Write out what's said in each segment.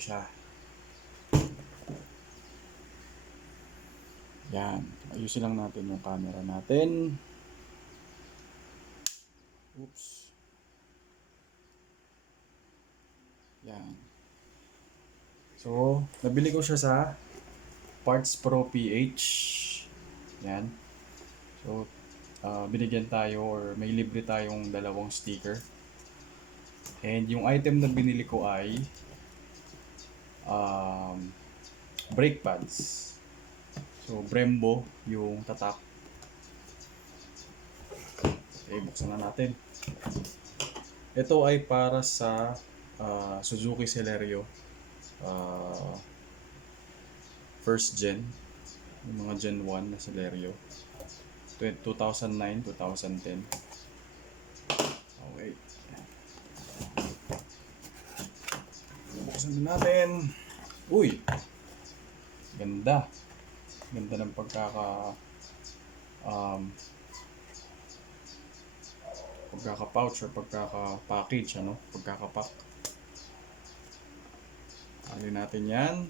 siya. Yan. Ayusin lang natin yung camera natin. Oops. Yan. So, nabili ko siya sa Parts Pro PH. Yan. So, binigyan tayo or may libre tayong dalawang sticker. And yung item na binili ko ay brake pads. So, Brembo yung tatak. Okay, buksan na natin. Ito ay para sa Suzuki Celerio. First gen. Yung mga Gen 1 na Celerio. 2009, 2010. Okay. Buksan na natin. Uy! Ganda. Ganda ng pagkaka-pouch or pagkaka-package, ano? Pagkaka-pack. Alin natin yan.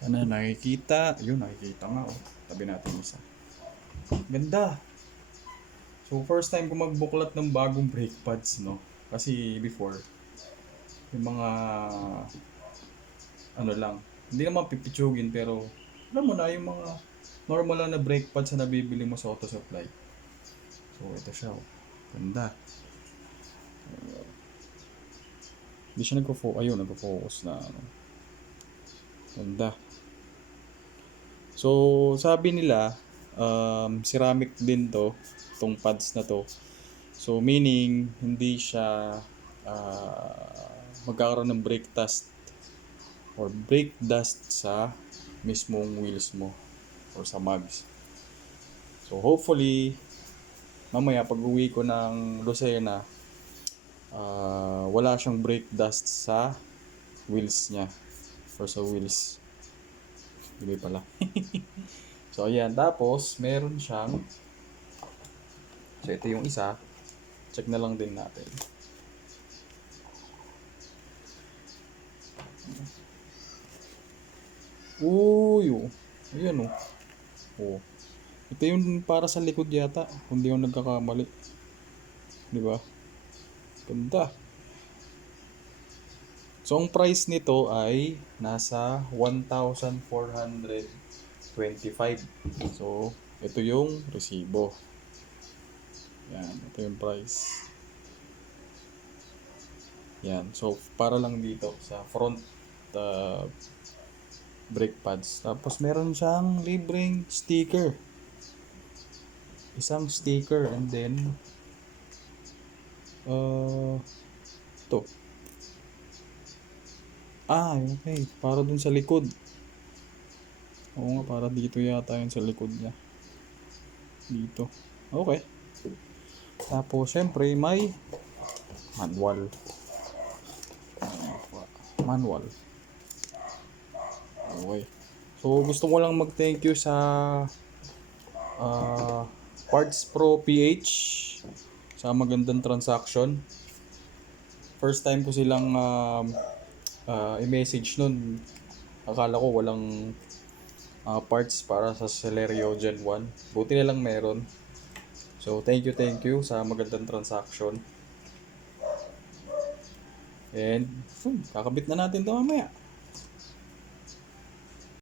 Sana nakikita. Ayun, nakikita nga, oh. Tabi natin isa. Ganda. So, first time ko magbuklat ng bagong brake pads, no? Kasi before, yung mga ano lang, hindi naman pipitsugin pero alam mo na yung mga normal lang na brake pads na nabibili mo sa auto supply. So, ito siya, oh. Ganda. Hindi siya nagpo-focus na ano. Ganda. So, sabi nila, ceramic din tong pads na to. So, meaning, hindi siya magkakaroon ng brake dust or brake dust sa mismong wheels mo or sa mugs. So, hopefully, mamaya pag uwi ko ng Lucena, wala siyang brake dust sa wheels niya or sa wheels. Hindi pala. So, ayan. Tapos, meron siyang so, ito yung isa. Check na lang din natin. Uy, oh. Ayan, oh. Oh. Ito yung para sa likod yata. Kung di ako nagkakamali. Di ba? Ganda. So, ang price nito ay nasa 1,425. So, ito yung resibo. Yan, ito yung price. Yan. So, para lang dito sa front brake pads. Tapos, meron siyang libreng sticker. Isang sticker and then ito. Okay. Para dun sa likod. Oo nga, para dito yata yun sa likod niya. Dito. Okay. Tapos, syempre, may manual. Manual. Okay. So, gusto ko lang mag-thank you sa Parts Pro PH sa magandang transaction. First time ko silang i-message nun. Akala ko walang parts para sa Celerio Gen 1. Buti na lang meron. So, thank you sa magandang transaction. And, kakabit na natin ito mamaya.